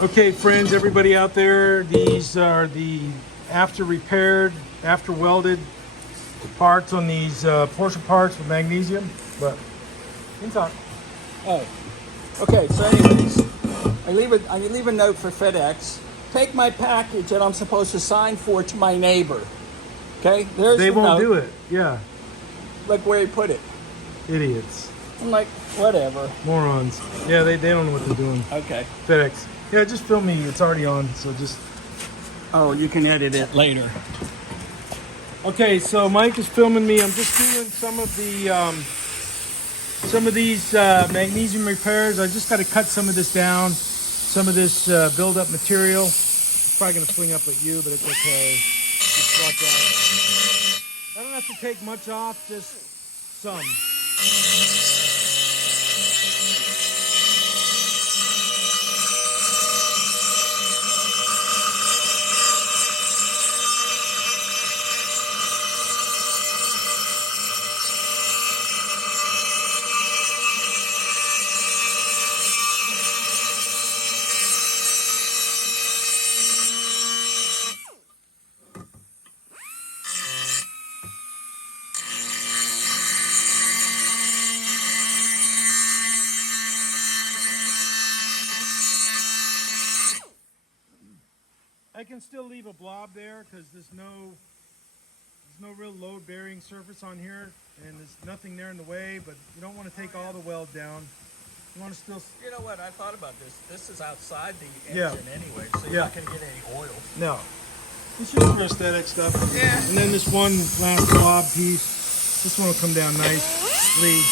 Okay, friends, everybody out there, these are the after repaired, after welded parts on these Porsche parts with magnesium. But you can talk. Oh, okay. So, anyways, I leave a note for FedEx. Take my package that I'm supposed to sign for to my neighbor. Okay, there's They the won't note. do it. Yeah, Look where he put it. idiots, I'm like, whatever. morons. Yeah, they don't know what they're doing. Okay. FedEx. Yeah, just film me. It's already on, so just. Oh, you can edit it later. Okay, so Mike is filming me. I'm just doing some of these magnesium repairs. I just got to cut some of this down, some of this build-up material. It's probably gonna fling up at you, but it's okay. Just watch out. I don't have to take much off, just some. I can still leave a blob there because there's no real load-bearing surface on here, and there's nothing there in the way. But you don't want to take all the weld down. You want to still. You know what? I thought about this. This is outside the Yeah. engine anyway, so you're not going to get any oil. No. It's just for aesthetic stuff. Yeah. And then this one last blob piece. This one will come down nicely.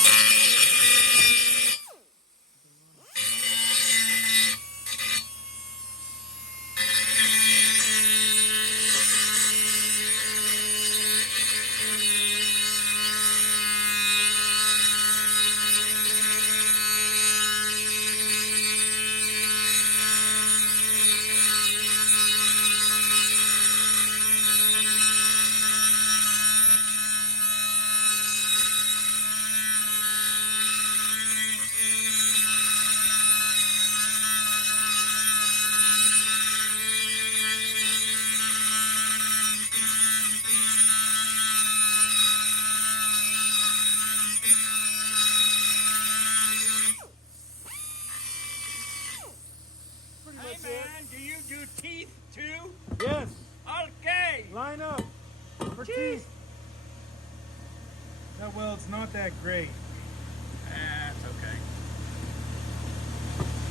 Hey man, do you do teeth too? Yes. Okay. Line up for teeth. No, well, it's not that great. That's okay.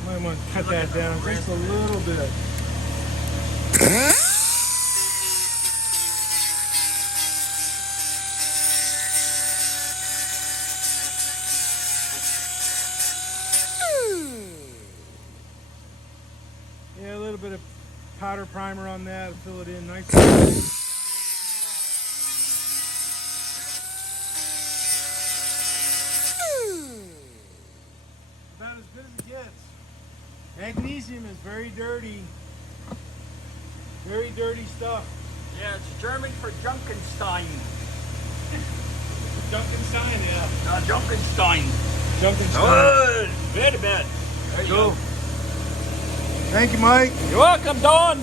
Might want to cut Look at that the down just a little bit. Yeah, a little bit of powder primer on that, fill it in nicely. About as good as it gets. Magnesium is very dirty. Very dirty stuff. Yeah, it's German for Junkenstein. Junkenstein, yeah. Junkenstein. Junkenstein. Good. Very bad. Go. Thank you, Mike. You're welcome, Don.